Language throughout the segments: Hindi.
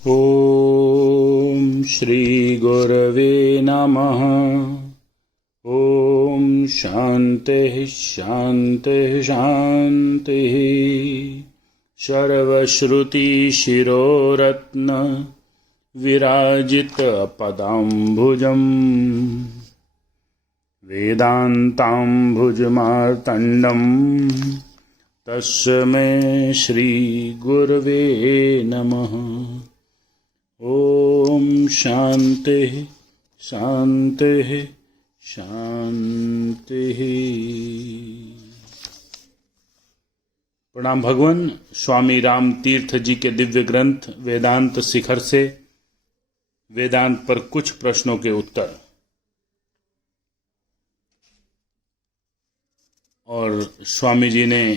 ॐ श्रीगुरवे नमः। ॐ शान्तिः शान्तिः शान्तिः। सर्वश्रुतिशिरोरत्न विराजितपदाम्बुजम् वेदान्ताम्बुजमार्तण्डम् तस्मै श्रीगुरवे नमः। ॐ शान्तिः शान्तिः शान्तिः। प्रणाम भगवान। स्वामी राम तीर्थ जी के दिव्य ग्रंथ वेदांत शिखर से वेदांत पर कुछ प्रश्नों के उत्तर। और स्वामी जी ने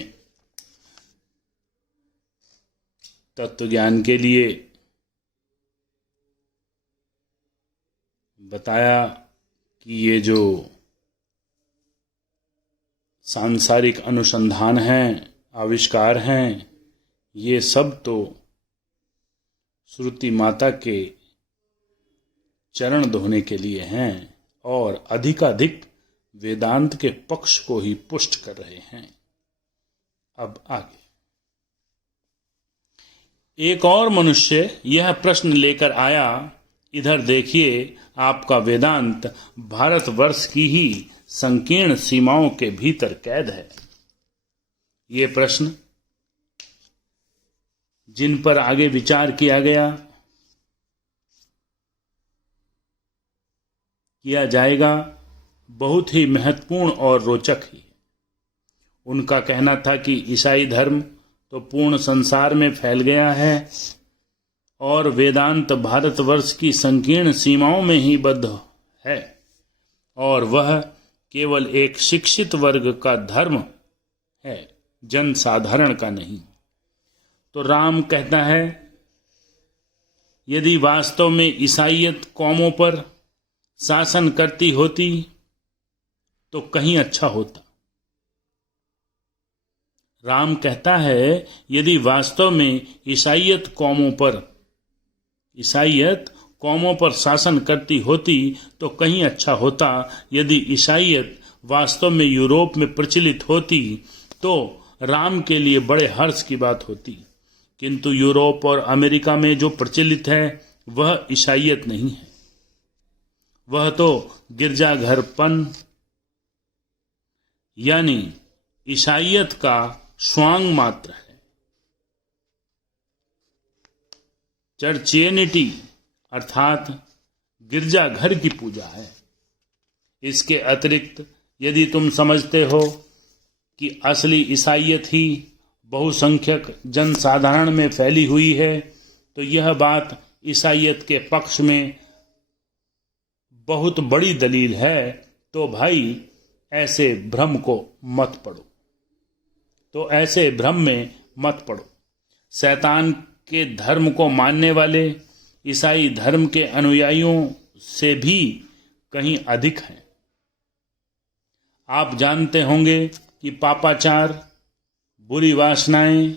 तत्व ज्ञान के लिए बताया कि ये जो सांसारिक अनुसंधान हैं, आविष्कार हैं, ये सब तो श्रुति माता के चरण धोने के लिए हैं और अधिकाधिक वेदांत के पक्ष को ही पुष्ट कर रहे हैं। अब आगे एक और मनुष्य यह प्रश्न लेकर आया, इधर देखिए, आपका वेदांत भारतवर्ष की ही संकीर्ण सीमाओं के भीतर कैद है। ये प्रश्न जिन पर आगे विचार किया जाएगा बहुत ही महत्वपूर्ण और रोचक ही। उनका कहना था कि ईसाई धर्म तो पूर्ण संसार में फैल गया है और वेदांत भारतवर्ष की संकीर्ण सीमाओं में ही बद्ध है और वह केवल एक शिक्षित वर्ग का धर्म है, जन साधारण का नहीं। तो राम कहता है, यदि वास्तव में ईसाईयत कौमों पर शासन करती होती तो कहीं अच्छा होता। राम कहता है, यदि वास्तव में ईसाईयत कौमों पर शासन करती होती तो कहीं अच्छा होता। यदि ईसाईयत वास्तव में यूरोप में प्रचलित होती तो राम के लिए बड़े हर्ष की बात होती। किंतु यूरोप और अमेरिका में जो प्रचलित है वह ईसाईयत नहीं है, वह तो गिरजाघरपन यानी ईसाईयत का स्वांग मात्र है। चर्चियनिटी अर्थात गिरजाघर की पूजा है। इसके अतिरिक्त यदि तुम समझते हो कि असली ईसाईयत ही बहुसंख्यक जनसाधारण में फैली हुई है तो यह बात ईसाईयत के पक्ष में बहुत बड़ी दलील है। तो भाई ऐसे भ्रम में मत पड़ो। शैतान के धर्म को मानने वाले ईसाई धर्म के अनुयायियों से भी कहीं अधिक हैं। आप जानते होंगे कि पापाचार, बुरी वासनाएं,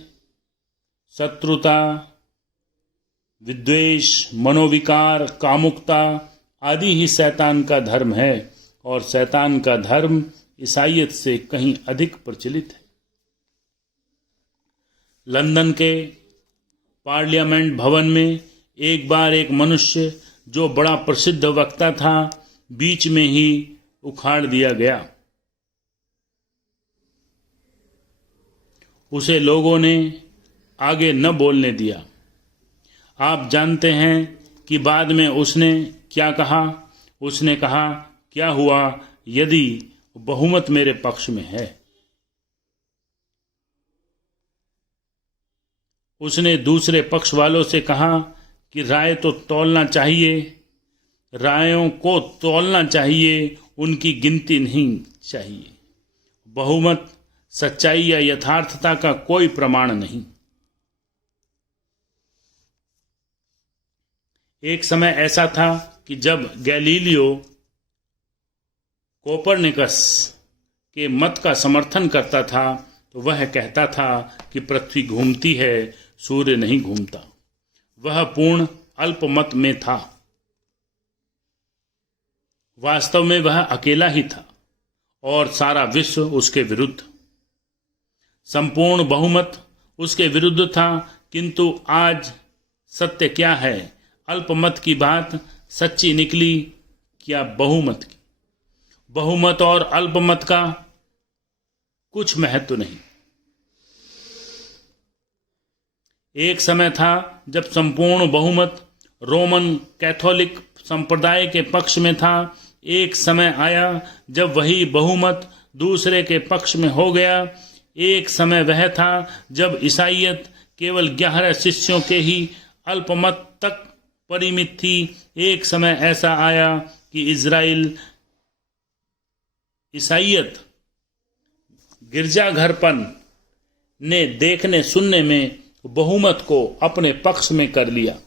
शत्रुता, विद्वेष, मनोविकार, कामुकता आदि ही शैतान का धर्म है और शैतान का धर्म ईसाईयत से कहीं अधिक प्रचलित है। लंदन के पार्लियामेंट भवन में एक बार एक मनुष्य जो बड़ा प्रसिद्ध वक्ता था बीच में ही उखाड़ दिया गया। उसे लोगों ने आगे न बोलने दिया। आप जानते हैं कि बाद में उसने क्या कहा? उसने कहा, क्या हुआ यदि बहुमत मेरे पक्ष में है? उसने दूसरे पक्ष वालों से कहा कि रायों को तौलना चाहिए, उनकी गिनती नहीं चाहिए। बहुमत सच्चाई या यथार्थता का कोई प्रमाण नहीं। एक समय ऐसा था कि जब गैलीलियो कोपरनिकस के मत का समर्थन करता था तो वह कहता था कि पृथ्वी घूमती है, सूर्य नहीं घूमता। वह पूर्ण अल्पमत में था। वास्तव में वह अकेला ही था और सारा विश्व उसके विरुद्ध। संपूर्ण बहुमत उसके विरुद्ध था, किंतु आज सत्य क्या है? अल्पमत की बात सच्ची निकली क्या बहुमत की? बहुमत और अल्पमत का कुछ महत्व नहीं। एक समय था जब संपूर्ण बहुमत रोमन कैथोलिक संप्रदाय के पक्ष में था। एक समय आया जब वही बहुमत दूसरे के पक्ष में हो गया। एक समय वह था जब ईसाईयत केवल 11 शिष्यों के ही अल्पमत तक परिमित थी। एक समय ऐसा आया कि ईसाईयत गिरजाघरपन ने देखने सुनने में बहुमत को अपने पक्ष में कर लिया।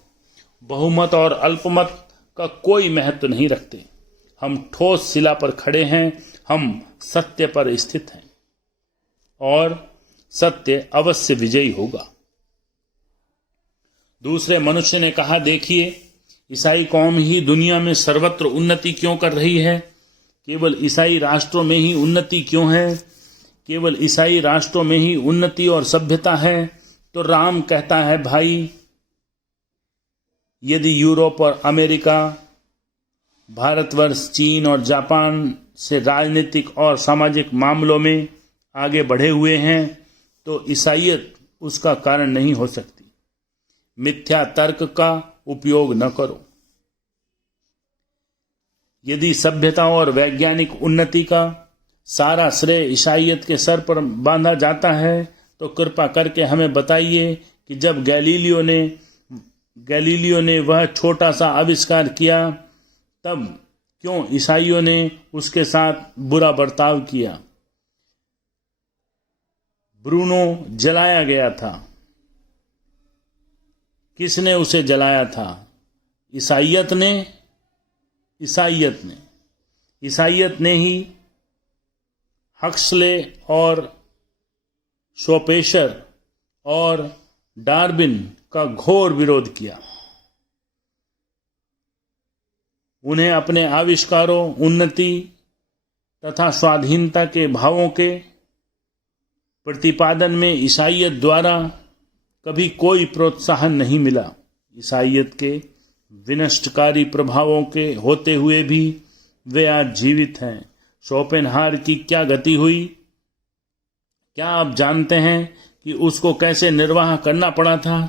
बहुमत और अल्पमत का कोई महत्व नहीं रखते। हम ठोस शिला पर खड़े हैं, हम सत्य पर स्थित हैं और सत्य अवश्य विजयी होगा। दूसरे मनुष्य ने कहा, देखिए, ईसाई कौम ही दुनिया में सर्वत्र उन्नति क्यों कर रही है? केवल ईसाई राष्ट्रों में ही उन्नति क्यों है? केवल ईसाई राष्ट्रों में ही उन्नति और सभ्यता है? तो राम कहता है, भाई, यदि यूरोप और अमेरिका, भारतवर्ष, चीन और जापान से राजनीतिक और सामाजिक मामलों में आगे बढ़े हुए हैं तो ईसाईयत उसका कारण नहीं हो सकती। मिथ्या तर्क का उपयोग न करो। यदि सभ्यता और वैज्ञानिक उन्नति का सारा श्रेय ईसाईयत के सर पर बांधा जाता है तो कृपा करके हमें बताइए कि जब गैलीलियो ने वह छोटा सा आविष्कार किया तब क्यों ईसाइयों ने उसके साथ बुरा बर्ताव किया? ब्रूनो जलाया गया था। किसने उसे जलाया था? ईसाईयत ने ही हक्सले और शोपेशर और डार्विन का घोर विरोध किया। उन्हें अपने आविष्कारों, उन्नति तथा स्वाधीनता के भावों के प्रतिपादन में ईसाईयत द्वारा कभी कोई प्रोत्साहन नहीं मिला। ईसाईयत के विनष्टकारी प्रभावों के होते हुए भी वे आज जीवित हैं। शोपेनहावर की क्या गति हुई? क्या आप जानते हैं कि उसको कैसे निर्वाह करना पड़ा था?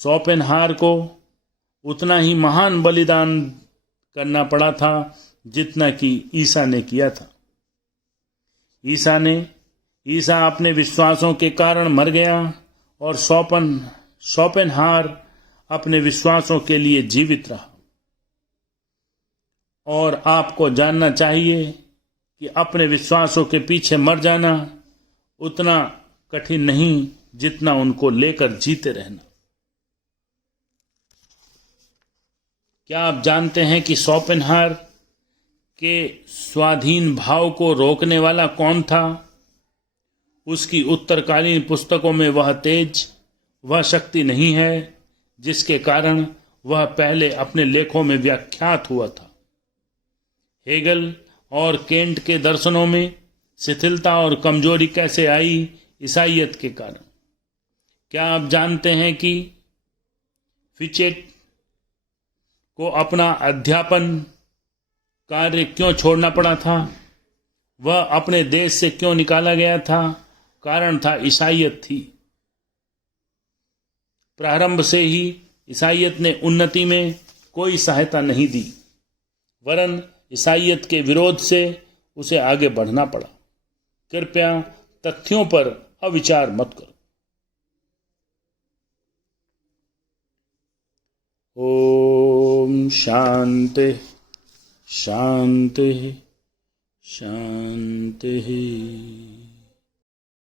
शोपेनहावर को उतना ही महान बलिदान करना पड़ा था जितना कि ईसा ने किया था। ईसा अपने विश्वासों के कारण मर गया और शोपेनहावर अपने विश्वासों के लिए जीवित रहा। और आपको जानना चाहिए कि अपने विश्वासों के पीछे मर जाना उतना कठिन नहीं जितना उनको लेकर जीते रहना। क्या आप जानते हैं कि शोपेनहावर के स्वाधीन भाव को रोकने वाला कौन था? उसकी उत्तरकालीन पुस्तकों में वह तेज, वह शक्ति नहीं है जिसके कारण वह पहले अपने लेखों में व्याख्यात हुआ था। हेगल और केंट के दर्शनों में शिथिलता और कमजोरी कैसे आई? ईसाईयत के कारण। क्या आप जानते हैं कि फिचेट को अपना अध्यापन कार्य क्यों छोड़ना पड़ा था? वह अपने देश से क्यों निकाला गया था? कारण था ईसाईयत थी। प्रारंभ से ही ईसाईयत ने उन्नति में कोई सहायता नहीं दी, वरन ईसाईयत के विरोध से उसे आगे बढ़ना पड़ा। कृपया तथ्यों पर अविचार मत करो। ओम शांति शांति शांति।